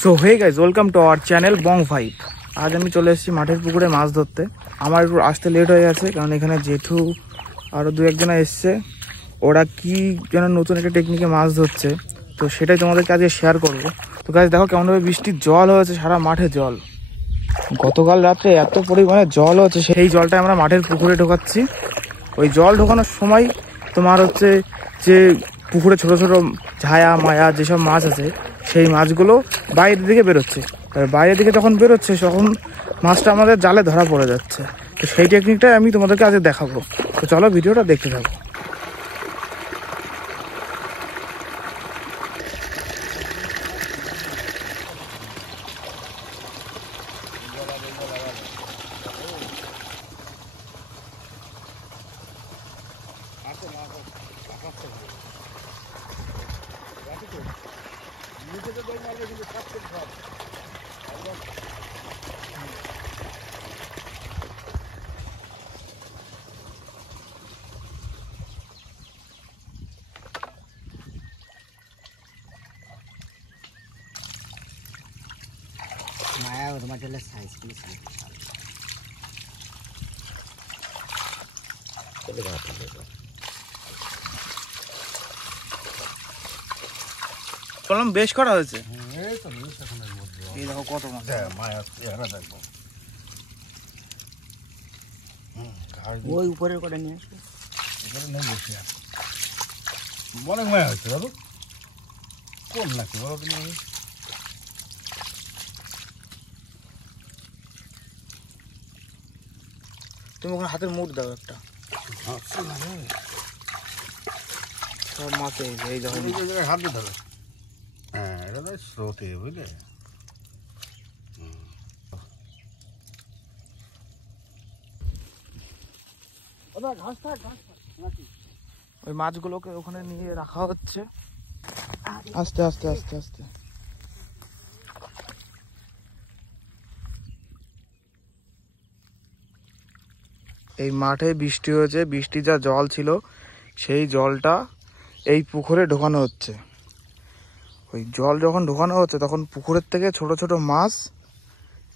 So hey guys, welcome to our channel Bong Vibe. আজ আমি চলে এসেছি মাঠের পুকুরে মাছ ধরতে। আমার একটু আসতে লেট হয়ে গেছে, কারণ এখানে জেঠু আরও দু একজনা এসছে। ওরা কি যেন নতুন একটা টেকনিকে মাছ ধরছে, তো সেটাই তোমাদেরকে আজকে শেয়ার করবো। তো গাইজ দেখো কেমনভাবে বৃষ্টির জল হয়েছে, সারা মাঠে জল। গতকাল রাত্রে এত পরিমাণে জল হচ্ছে, সেই জলটা আমরা মাঠের পুকুরে ঢোকাচ্ছি। ওই জল ঢোকানোর সময় তোমার হচ্ছে যে পুকুরে ছোট ছোট ঝায়া মায়া যেসব মাছ আছে, সেই মাছগুলো বাইরের দিকে বেরোচ্ছে। আর বাইরের দিকে যখন বেরোচ্ছে তখন মাছটা আমাদের জালে ধরা পড়ে যাচ্ছে। তো সেই টেকনিকটাই আমি তোমাদেরকে আজকে দেখাবো। তো চলো ভিডিওটা দেখতে থাকো। মায়া ওর মাঠের সাইজ গুলো কলম বেশ করা হয়েছে। এই দেখো কত মাছ। ওই উপরের করে নিয়ে আসবে। অনেক মায়া হচ্ছে বাবু, কম নাকি বলো তুমি? তুমি ওখানে হাতের মুঠ দাও একটা। সব মাছ এই দেখো, এই জায়গায় হাত দিতে হবে। হ্যাঁ, এটা তো স্রোতে, বুঝলে? ওই মাছগুলোকে ওখানে নিয়ে রাখা হচ্ছে আস্তে আস্তে আস্তে আস্তে। এই মাঠে বৃষ্টি হয়েছে, বৃষ্টি যা জল ছিল সেই জলটা এই পুকুরে ঢোকানো হচ্ছে। ওই জল যখন ঢোকানো হচ্ছে তখন পুকুরের থেকে ছোট ছোট মাছ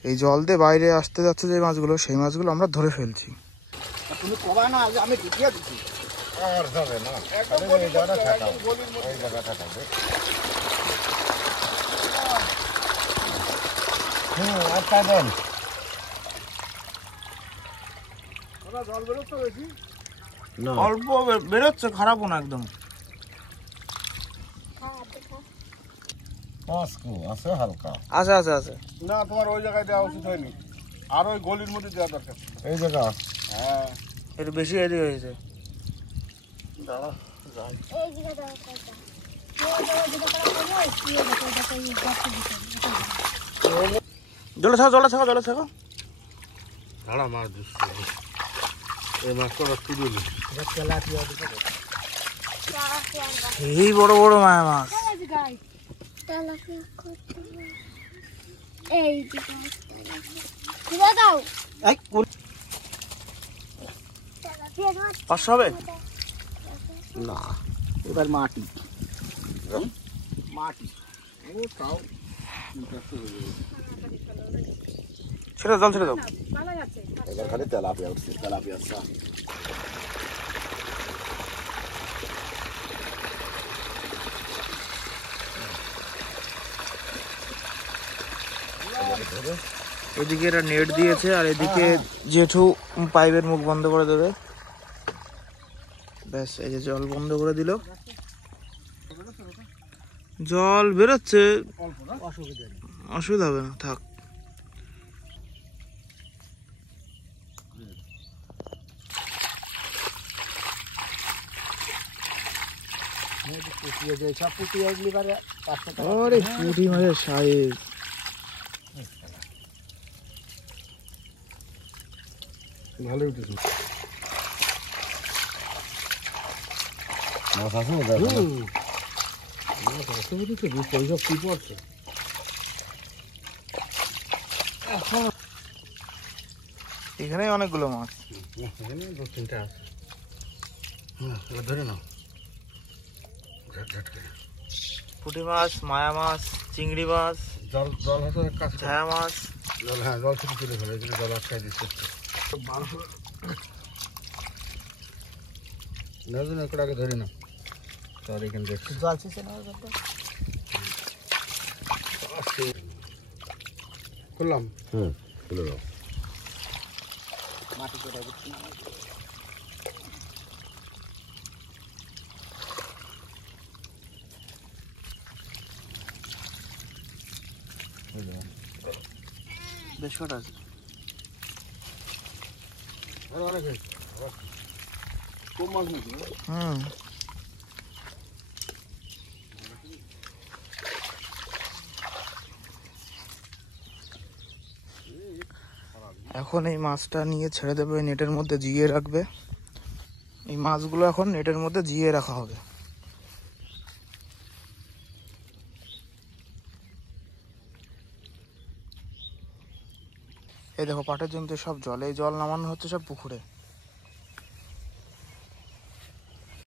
এই জল দিয়ে বাইরে আসতে যাচ্ছে, যে মাছগুলো, সেই মাছগুলো আমরা ধরে ফেলছি। তুমি কবা না, আমি ঢুকিয়ে দিচ্ছি। আর যাবে না, এই জায়গাটা ঠেকাও, এই জায়গাটা ঠেকাবে। আচ্ছা দেন। জল বেরোচ্ছে বেশি? না, অল্প বেরোচ্ছে, খারাপও না একদম। আছে হালকা, আছে আছে আছে। না তোমার ওই জায়গায় দেওয়া উচিত হয়নি, আর ওই গলির মধ্যে দেওয়া দরকার। এই জায়গা, হ্যাঁ একটু বেশি এদিকে হয়েছে। দাঁড়া যাই। জলে থাকো জলে থাকো জলে থাকো। দাঁড়া মাছ দিচ্ছি, এই মাছটা তুলে নি। এই বড় বড় মায়া মাছ। পাঁচশো হবে না, এবার মাটি মাটি ছেড়ে জল ছেড়ে দাও। এবার খালি তেলাপিয়া উঠছে, তেলাপিয়া। এদিকে এরা নেট দিয়েছে, আর এদিকে জেঠু পাইপের মুখ বন্ধ করে দেবে। ব্যাস, এই যে জল বন্ধ করে দিল, জল বেরোচ্ছে, অসুবিধা হবে না, থাক। আরে পুঁটি মাছের সাইজ, ভালোই উঠেছে। মাছ আছে ওইসব কি পড়ছে। এখানে অনেকগুলো মাছ, এখানে দু তিনটা আছে। ধরে নাও, ঝাট ঝাট করে। পুঁটি মাছ, মায়া মাছ, চিংড়ি মাছ, জল জল হয়তো কাজ ছায়া মাছ। জল, হ্যাঁ জল থেকে তুলে ফেলে, এগুলো জল আটকাই দিচ্ছে। নজর একটু আগে ধরি না, তার এখানে দেখছি জল শেষে না জলটা খুললাম। খুলে দাও। মাটি কোথায় দিচ্ছি না বেশ কটা আছে। আরে অনেক হয়েছে, খুব মাছ নিয়েছি। এখন এই মাছটা নিয়ে ছেড়ে দেবে, নেটের মধ্যে জিয়ে রাখবে। এই মাছগুলো এখন নেটের মধ্যে জিয়ে রাখা হবে। এই দেখো পাটের জমিতে সব জল, এই জল নামানো হচ্ছে সব পুকুরে।